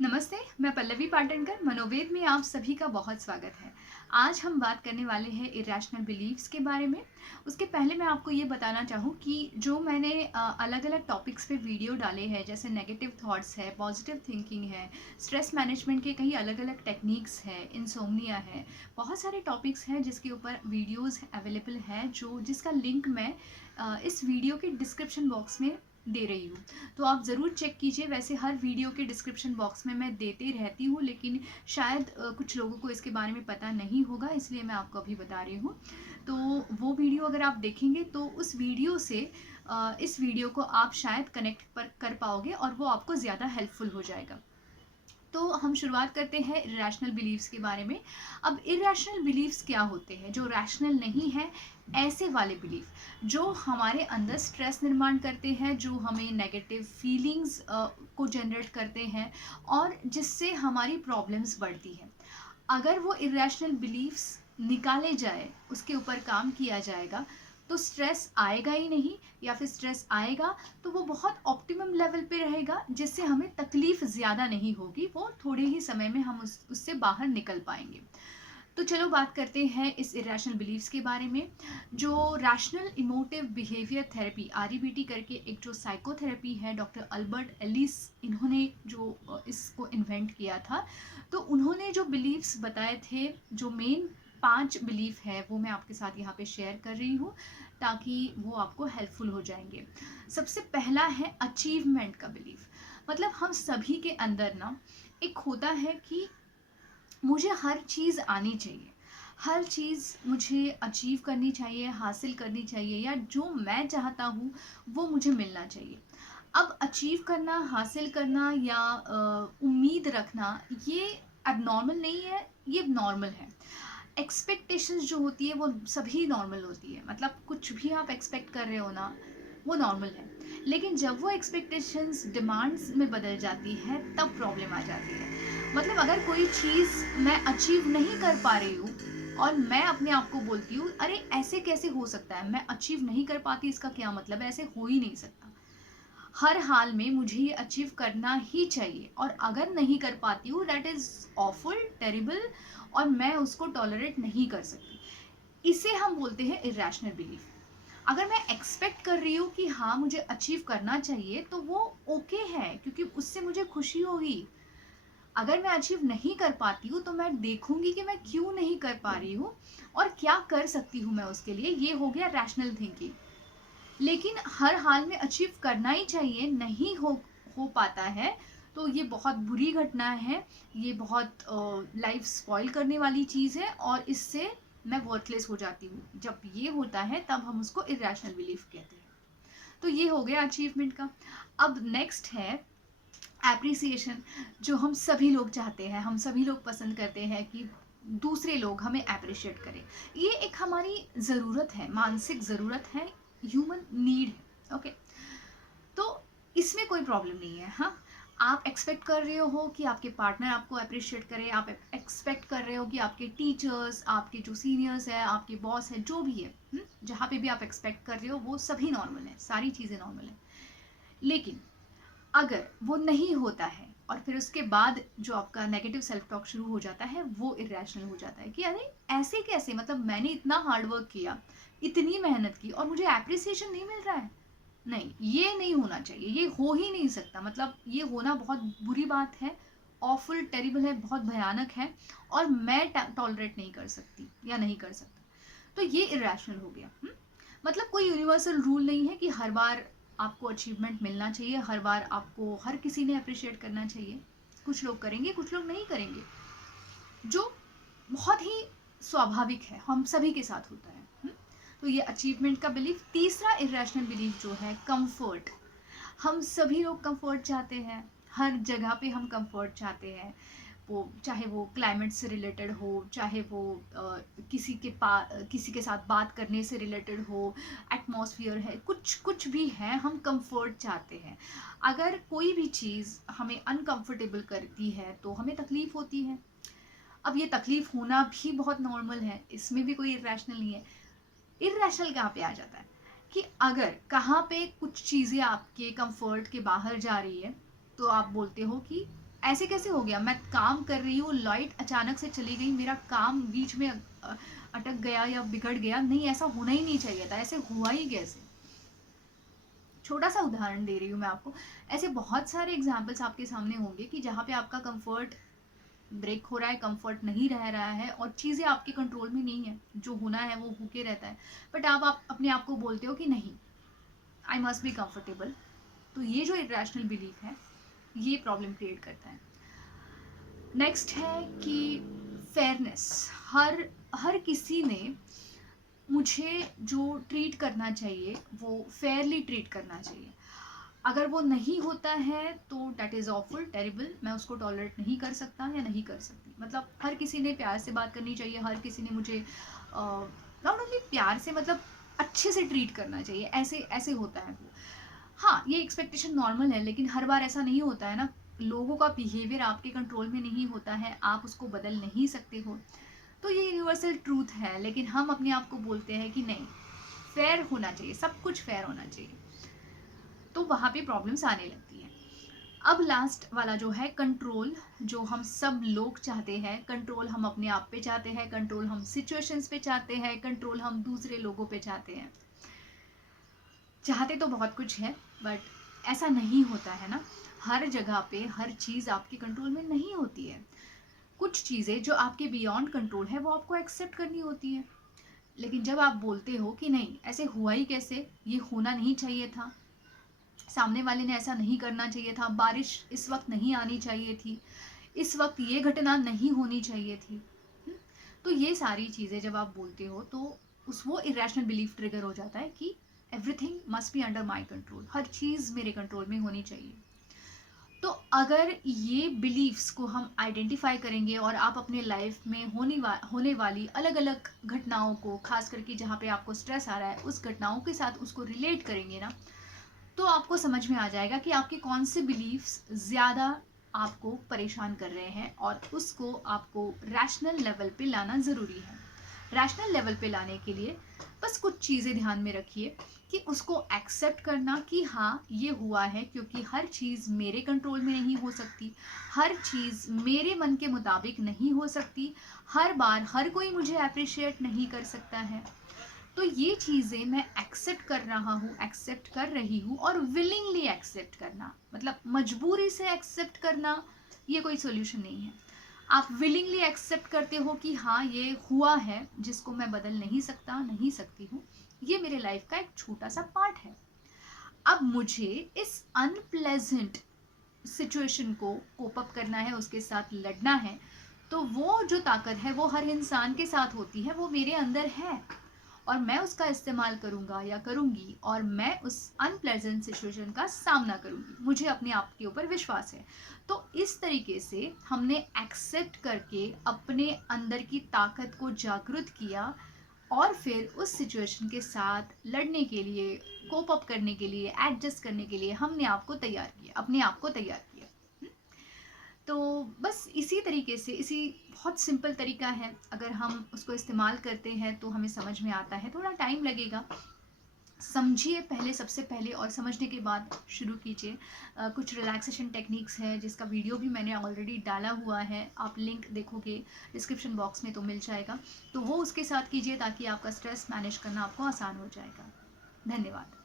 नमस्ते, मैं पल्लवी पाटणकर। मनोवेद में आप सभी का बहुत स्वागत है। आज हम बात करने वाले हैं इरैशनल बिलीव्स के बारे में। उसके पहले मैं आपको ये बताना चाहूँ कि जो मैंने अलग-अलग टॉपिक्स पे वीडियो डाले हैं, जैसे नेगेटिव थॉट्स है, पॉजिटिव थिंकिंग है, स्ट्रेस मैनेजमेंट के कई अलग-अलग टेक्निक्स है, इंसोम्निया है, बहुत सारे टॉपिक्स हैं जिसके ऊपर वीडियोज़ अवेलेबल हैं, जिसका लिंक मैं इस वीडियो के डिस्क्रिप्शन बॉक्स में दे रही हूँ। तो आप ज़रूर चेक कीजिए। वैसे हर वीडियो के डिस्क्रिप्शन बॉक्स में मैं देते रहती हूँ, लेकिन शायद कुछ लोगों को इसके बारे में पता नहीं होगा, इसलिए मैं आपको अभी बता रही हूँ। तो वो वीडियो अगर आप देखेंगे तो उस वीडियो से इस वीडियो को आप शायद कनेक्ट कर पाओगे और वो आपको ज़्यादा हेल्पफुल हो जाएगा। तो हम शुरुआत करते हैं इरैशनल बिलीव्स के बारे में। अब इरैशनल बिलीव्स क्या होते हैं? जो रैशनल नहीं है, ऐसे वाले बिलीफ जो हमारे अंदर स्ट्रेस निर्माण करते हैं, जो हमें नेगेटिव फीलिंग्स को जनरेट करते हैं और जिससे हमारी प्रॉब्लम्स बढ़ती हैं। अगर वो इरैशनल बिलीव्स निकाले जाए, उसके ऊपर काम किया जाएगा, तो स्ट्रेस आएगा ही नहीं, या फिर स्ट्रेस आएगा तो वो बहुत ऑप्टिमम लेवल पे रहेगा, जिससे हमें तकलीफ ज़्यादा नहीं होगी। वो थोड़े ही समय में हम उससे बाहर निकल पाएंगे। तो चलो बात करते हैं इस इरेशनल बिलीव्स के बारे में। जो rational emotive behaviour therapy, REBT करके एक जो साइकोथेरेपी है, डॉक्टर अल्बर्ट एलिस, इन्होंने जो इसको इन्वेंट किया था। तो उन्होंने जो बिलीव्स बताए थे, जो मेन 5 बिलीफ है, वो मैं आपके साथ यहाँ पे शेयर कर रही हूँ ताकि वो आपको हेल्पफुल हो जाएंगे। सबसे पहला है अचीवमेंट का बिलीफ। मतलब हम सभी के अंदर ना एक होता है कि मुझे हर चीज़ आनी चाहिए, हर चीज़ मुझे अचीव करनी चाहिए, हासिल करनी चाहिए, या जो मैं चाहता हूँ वो मुझे मिलना चाहिए। अब अचीव करना, हासिल करना या उम्मीद रखना, ये एबनॉर्मल नहीं है, ये नॉर्मल है। एक्सपेक्टेशंस जो होती है वो सभी नॉर्मल होती है। मतलब कुछ भी आप एक्सपेक्ट कर रहे हो ना, वो नॉर्मल है। लेकिन जब वो एक्सपेक्टेशंस डिमांड्स में बदल जाती है, तब प्रॉब्लम आ जाती है। मतलब अगर कोई चीज़ मैं अचीव नहीं कर पा रही हूँ और मैं अपने आप को बोलती हूँ, अरे ऐसे कैसे हो सकता है, मैं अचीव नहीं कर पाती, इसका क्या मतलब है, ऐसे हो ही नहीं सकता। हर हाल में मुझे ये अचीव करना ही चाहिए, और अगर नहीं कर पाती हूँ, दैट इज ऑफुल, टेरिबल, और मैं उसको टॉलरेट नहीं कर सकती। इसे हम बोलते हैं इरेशनल बिलीफ। अगर मैं एक्सपेक्ट कर रही हूँ कि हाँ मुझे अचीव करना चाहिए, तो वो ओके है, क्योंकि उससे मुझे खुशी होगी। अगर मैं अचीव नहीं कर पाती हूँ, तो मैं देखूंगी कि मैं क्यों नहीं कर पा रही हूँ और क्या कर सकती हूँ मैं उसके लिए। ये हो गया रैशनल थिंकिंग। लेकिन हर हाल में अचीव करना ही चाहिए, नहीं हो पाता है तो ये बहुत बुरी घटना है। ये बहुत लाइफ स्पॉइल करने वाली चीज़ है, और इससे मैं वर्थलेस हो जाती हूँ। जब ये होता है तब हम उसको इरेशनल बिलीफ कहते हैं। तो ये हो गया अचीवमेंट का। अब नेक्स्ट है एप्रिसिएशन। जो हम सभी लोग चाहते हैं, हम सभी लोग पसंद करते हैं कि दूसरे लोग हमें अप्रिशिएट करें। ये एक हमारी ज़रूरत है, मानसिक ज़रूरत है, ह्यूमन नीड है। ओके, तो इसमें कोई प्रॉब्लम नहीं है। हाँ, आप एक्सपेक्ट कर रहे हो कि आपके पार्टनर आपको अप्रिशिएट करे, आप एक्सपेक्ट कर रहे हो कि आपके टीचर्स, आपके जो सीनियर्स है, आपके बॉस है, जो भी है, जहाँ पे भी आप एक्सपेक्ट कर रहे हो, वो सभी नॉर्मल है, सारी चीज़ें नॉर्मल है। लेकिन अगर वो नहीं होता है और फिर उसके बाद जो आपका नेगेटिव सेल्फ टॉक शुरू हो जाता है, वो इरेशनल हो जाता है कि अरे ऐसे कैसे, मतलब मैंने इतना हार्ड वर्क किया, इतनी मेहनत की, और मुझे अप्रिसिएशन नहीं मिल रहा है। नहीं, ये नहीं होना चाहिए, ये हो ही नहीं सकता। मतलब ये होना बहुत बुरी बात है, ऑफुल, टेरिबल है, बहुत भयानक है, और मैं टॉलरेट नहीं कर सकती या नहीं कर सकता। तो ये इरेशनल हो गया। मतलब कोई यूनिवर्सल रूल नहीं है कि हर बार आपको अचीवमेंट मिलना चाहिए, हर बार आपको हर किसी ने अप्रिशिएट करना चाहिए। कुछ लोग करेंगे, कुछ लोग नहीं करेंगे, जो बहुत ही स्वाभाविक है, हम सभी के साथ होता है। तो ये अचीवमेंट का बिलीफ। तीसरा इरेशनल बिलीफ जो है कंफर्ट। हम सभी लोग कंफर्ट चाहते हैं, हर जगह पे हम कंफर्ट चाहते हैं। वो चाहे वो क्लाइमेट से रिलेटेड हो, चाहे वो किसी के साथ बात करने से रिलेटेड हो, एटमॉस्फेयर है, कुछ कुछ भी है, हम कंफर्ट चाहते हैं। अगर कोई भी चीज़ हमें अनकंफर्टेबल करती है तो हमें तकलीफ होती है। अब ये तकलीफ होना भी बहुत नॉर्मल है, इसमें भी कोई इरेशनल नहीं है। इरेशनल कहाँ पे आ जाता है कि अगर कहाँ पे कुछ चीज़ें आपके कंफर्ट के बाहर जा रही है, तो आप बोलते हो कि ऐसे कैसे हो गया? मैं काम कर रही हूँ, लाइट अचानक से चली गई, मेरा काम बीच में अटक गया या बिगड़ गया। नहीं, ऐसा होना ही नहीं चाहिए था, ऐसे हुआ ही कैसे? छोटा सा उदाहरण दे रही हूँ मैं आपको। ऐसे बहुत सारे एग्जाम्पल्स आपके सामने होंगे कि जहाँ पे आपका कंफर्ट ब्रेक हो रहा है, कंफर्ट नहीं रह रहा है और चीज़ें आपके कंट्रोल में नहीं है, जो होना है वो होके रहता है, बट आप अपने आप को बोलते हो कि नहीं, आई मस्ट बी कंफर्टेबल। तो ये जो इरेशनल बिलीफ है, ये प्रॉब्लम क्रिएट करता है। नेक्स्ट है कि फेयरनेस। हर हर किसी ने मुझे जो ट्रीट करना चाहिए वो फेयरली ट्रीट करना चाहिए। अगर वो नहीं होता है तो डैट इज़ ऑफुल टेरिबल, मैं उसको टॉलरेट नहीं कर सकता या नहीं कर सकती। मतलब हर किसी ने प्यार से बात करनी चाहिए, हर किसी ने मुझे नॉट ओनली प्यार से, मतलब अच्छे से ट्रीट करना चाहिए, ऐसे ऐसे होता है वो। हाँ, ये एक्सपेक्टेशन नॉर्मल है, लेकिन हर बार ऐसा नहीं होता है ना। लोगों का बिहेवियर आपके कंट्रोल में नहीं होता है, आप उसको बदल नहीं सकते हो। तो ये यूनिवर्सल ट्रूथ है, लेकिन हम अपने आप को बोलते हैं कि नहीं, फेयर होना चाहिए, सब कुछ फेयर होना चाहिए। तो वहाँ पे प्रॉब्लम्स आने लगती हैं। अब लास्ट वाला जो है कंट्रोल, जो हम सब लोग चाहते हैं। कंट्रोल हम अपने आप पे चाहते हैं, कंट्रोल हम सिचुएशंस पे चाहते हैं, कंट्रोल हम दूसरे लोगों पे चाहते हैं। चाहते तो बहुत कुछ है, बट ऐसा नहीं होता है ना। हर जगह पे हर चीज़ आपके कंट्रोल में नहीं होती है। कुछ चीज़ें जो आपके बियॉन्ड कंट्रोल है वो आपको एक्सेप्ट करनी होती है। लेकिन जब आप बोलते हो कि नहीं, ऐसे हुआ ही कैसे, ये होना नहीं चाहिए था, सामने वाले ने ऐसा नहीं करना चाहिए था, बारिश इस वक्त नहीं आनी चाहिए थी, इस वक्त ये घटना नहीं होनी चाहिए थी। तो ये सारी चीज़ें जब आप बोलते हो तो उस वो इरेशनल बिलीफ ट्रिगर हो जाता है कि everything must be under my control, हर चीज़ मेरे कंट्रोल में होनी चाहिए। तो अगर ये बिलीफ्स को हम आइडेंटिफाई करेंगे और आप अपने लाइफ में होने वाली अलग अलग घटनाओं को, खास करके जहाँ पे आपको स्ट्रेस आ रहा है, उस घटनाओं के साथ उसको रिलेट करेंगे ना, तो आपको समझ में आ जाएगा कि आपके कौन से बिलीफ्स ज़्यादा आपको परेशान कर रहे हैं और उसको आपको रैशनल लेवल पे लाना ज़रूरी है। रैशनल लेवल पे लाने के लिए बस कुछ चीज़ें ध्यान में रखिए कि उसको एक्सेप्ट करना कि हाँ, ये हुआ है, क्योंकि हर चीज़ मेरे कंट्रोल में नहीं हो सकती, हर चीज़ मेरे मन के मुताबिक नहीं हो सकती, हर बार हर कोई मुझे अप्रिशिएट नहीं कर सकता है। तो ये चीज़ें मैं एक्सेप्ट कर रहा हूँ, एक्सेप्ट कर रही हूँ, और विलिंगली एक्सेप्ट करना, मतलब मजबूरी से एक्सेप्ट करना, ये कोई सोल्यूशन नहीं है। आप विलिंगली एक्सेप्ट करते हो कि हाँ, ये हुआ है जिसको मैं बदल नहीं सकता, नहीं सकती हूँ, ये मेरे लाइफ का एक छोटा सा पार्ट है। अब मुझे इस अनप्लेजेंट सिचुएशन को कोप अप करना है, उसके साथ लड़ना है। तो वो जो ताकत है वो हर इंसान के साथ होती है, वो मेरे अंदर है और मैं उसका इस्तेमाल करूंगा या करूंगी, और मैं उस अनप्लेजेंट सिचुएशन का सामना करूंगी। मुझे अपने आप के ऊपर विश्वास है। तो इस तरीके से हमने एक्सेप्ट करके अपने अंदर की ताकत को जागृत किया और फिर उस सिचुएशन के साथ लड़ने के लिए, कोप अप करने के लिए, एडजस्ट करने के लिए हमने आपको तैयार किया, अपने आप को तैयार किया। तो बस इसी तरीके से, इसी बहुत सिंपल तरीका है, अगर हम उसको इस्तेमाल करते हैं तो हमें समझ में आता है। थोड़ा टाइम लगेगा, समझिए पहले, सबसे पहले, और समझने के बाद शुरू कीजिए। कुछ रिलैक्सेशन टेक्निक्स है जिसका वीडियो भी मैंने ऑलरेडी डाला हुआ है, आप लिंक देखोगे डिस्क्रिप्शन बॉक्स में तो मिल जाएगा, तो वो उसके साथ कीजिए ताकि आपका स्ट्रेस मैनेज करना आपको आसान हो जाएगा। धन्यवाद।